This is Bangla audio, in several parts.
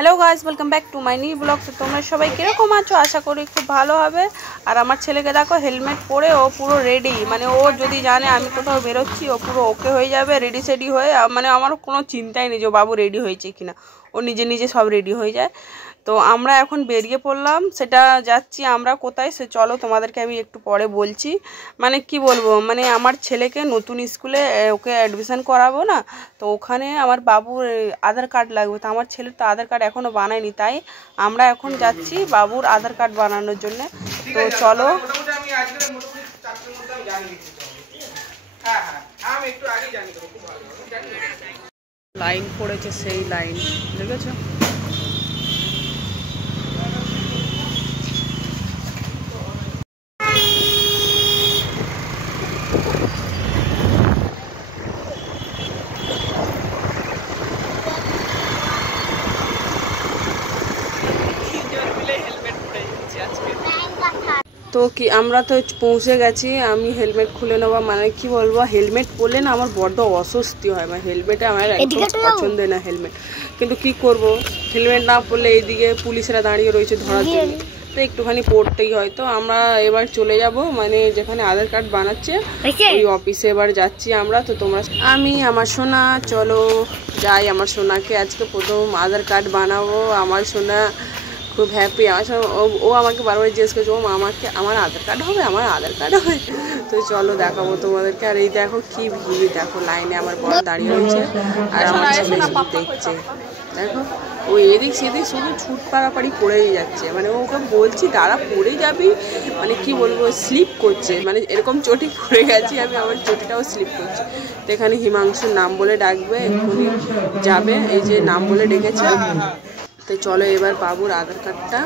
Hello guys, welcome back to my new blog. তো তোমরা সবাই কিরকম আছো? আশা করি খুব ভালো হবে। আর আমার ছেলেকে দেখো হেলমেট পরে ও পুরো রেডি, মানে ও যদি জানে আমি কোথাও বেরোচ্ছি ও পুরো ওকে হয়ে যাবে, রেডি সেডি হয়ে। মানে আমার কোনো চিন্তাই নেই যে বাবু রেডি হয়েছে কিনা, ও নিজে নিজে সব রেডি হয়ে যায়। তো আমরা এখন বেরিয়ে পড়লাম, সেটা যাচ্ছি আমরা কোথায় সে চলো তোমাদেরকে আমি একটু পরে বলছি। মানে কি বলবো, মানে আমার ছেলেকে নতুন স্কুলে ওকে অ্যাডমিশন করাবো না, তো ওখানে আমার বাবুর আধার কার্ড লাগবে। তো আমার ছেলের তো আধার কার্ড এখনও বানায়নি, তাই আমরা এখন যাচ্ছি বাবুর আধার কার্ড বানানোর জন্য। তো চলো। লাইন পড়েছে, সেই লাইন দেখেছো? তো কি আমরা তো পৌঁছে গেছি, আমি হেলমেট খুলে নেওয়া, মানে কি বলবো, হেলমেট পরলে না আমার বড্ড অস্বস্তি হয়, মানে হেলমেটে আমার একদম পছন্দ না হেলমেট। কিন্তু কি করব, হেলমেট না পরলে এইদিকে পুলিশরা দাঁড়িয়ে রয়েছে ধরার জন্য, তো একটুখানি পড়তেই হয়। তো আমরা এবার চলে যাব, মানে যেখানে আধার কার্ড বানাচ্ছে ওই অফিসে এবার যাচ্ছি আমরা। তো তোমরা, আমি আমার সোনা, চলো যাই। আমার সোনাকে আজকে প্রথম আধার কার্ড বানাবো। আমার সোনা খুব হ্যাপি। আমার ও আমাকে বারবার জিজ্ঞেস করছে, ও আমাকে আমার আধার কার্ড হবে, আমার আধার কার্ড হবে। তো চলো দেখাবো তোমাদেরকে। আর এই দেখো কি ভিড়, দেখো লাইনে আমার বড় দাঁড়িয়ে রয়েছে আর আমার ছেলে দেখছে। দেখো ও এদিক সেদিক শুধু ছুট পাড়াপাড়ি করেই যাচ্ছে, মানে ওকে বলছি দাঁড়া পড়ে যাবি, মানে কি বলবো স্লিপ করছে, মানে এরকম চটি পড়ে গেছি আমি, আমার চটিটাও স্লিপ করছে। তো এখানে হিমাংশুর নাম বলে ডাকবে, এক্ষুনি যাবে, এই যে নাম বলে ডেকেছে। তো চলো এবার বাবুর আধার কার্ডটা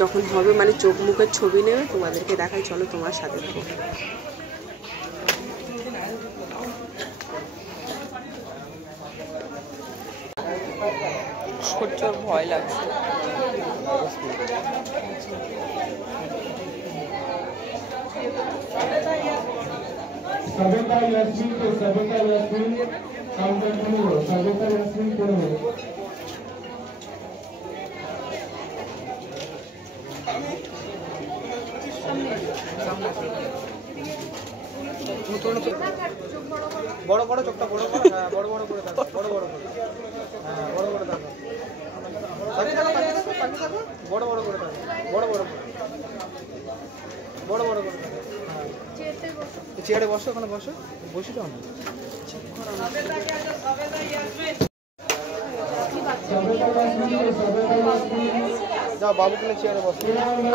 যখন হবে, মানে চোখ মুখের ছবি নেবে, তোমাদেরকে দেখাই, চলো তোমার সাথে থাকো। প্রচুর ভয় লাগছে। বড় বড় চোখটা বড় বড়, হ্যাঁ বড় বড় করে দাও, বড় বড় করে, হ্যাঁ বড় বড় দাও, তাকিয়ে থাকো তাকিয়ে থাকো তাকিয়ে থাকো, বড় বড় করে দাও, বড় বড় করে, বড় বড় করে দাও। হ্যাঁ চেয়ারে বসো, ওখানে বসো, বসে যাও না। যাও বাবুকে চেয়ারে বসো।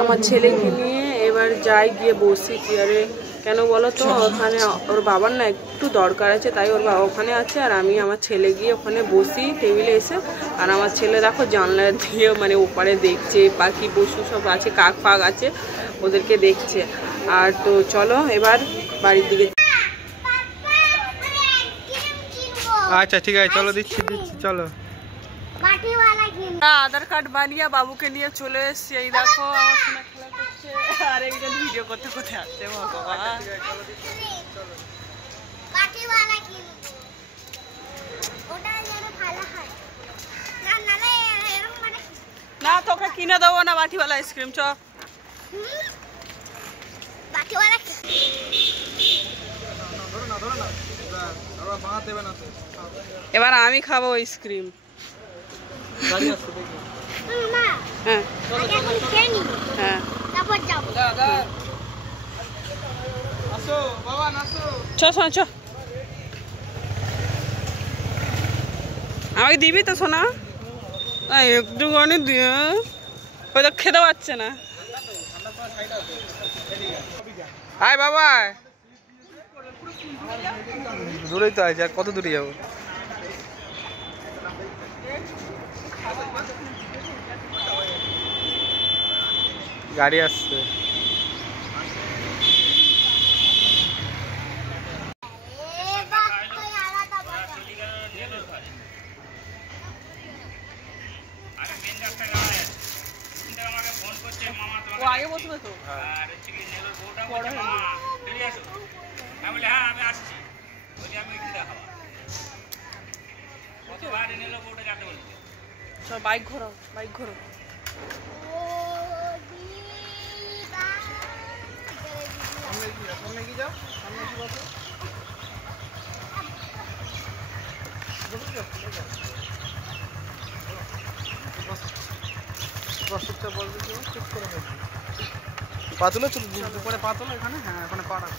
আমার ছেলেকে নিয়ে এবার যাই, গিয়ে বসি চেয়ারে। কেন বলো তো, ওখানে ওর বাবার না একটু দরকার আছে, তাই ওর বাবা ওখানে আছে, আর আমি আমার ছেলে গিয়ে ওখানে বসি টেবিলে এসে। আর আমার ছেলে দেখো জানলা দিয়ে মানে ওপারে দেখছে, পাখি পশু সব আছে, কাক ফাক আছে, ওদেরকে দেখছে। আর তো চলো এবার বাড়ির দিকে। আচ্ছা ঠিক আছে, চলো দিচ্ছি দিচ্ছি, চলো। আধার কার্ড বানিয়ে বাবুকে নিয়ে চলে এসছি। এই দেখো আমার সোনা খেলা করছে, আর একজন ভিডিও করতে করতে আসছে। ভগবান, না তোকে কিনে দেবো না বাটিওয়ালা আইসক্রিম। চ এবার আমি খাবো আইসক্রিম। হ্যাঁ হ্যাঁ চ সোনা চ, আমাকে দিবি তো সোনা? একটুখানি দিয়ে, হয়তো খেতে পারছে না। আয় বাবা, দূরেই তো আছে, আর কত দূরে যাবো? গাড়ি আসছে। ও আগে বসবে তো, বড় হয়ে আমি বলি হ্যাঁ আমি আসছি, বলি আমি একটু দেখাবো কতবার এনে লোক ওটা যাতে বলছে চল বাইক ঘোরাও, বাইক ঘোরাও। সামনে কি যাও, সামনে কি বসো, পা তুলে পরে পা তোলো এখানে, হ্যাঁ এখানে পা রাখো।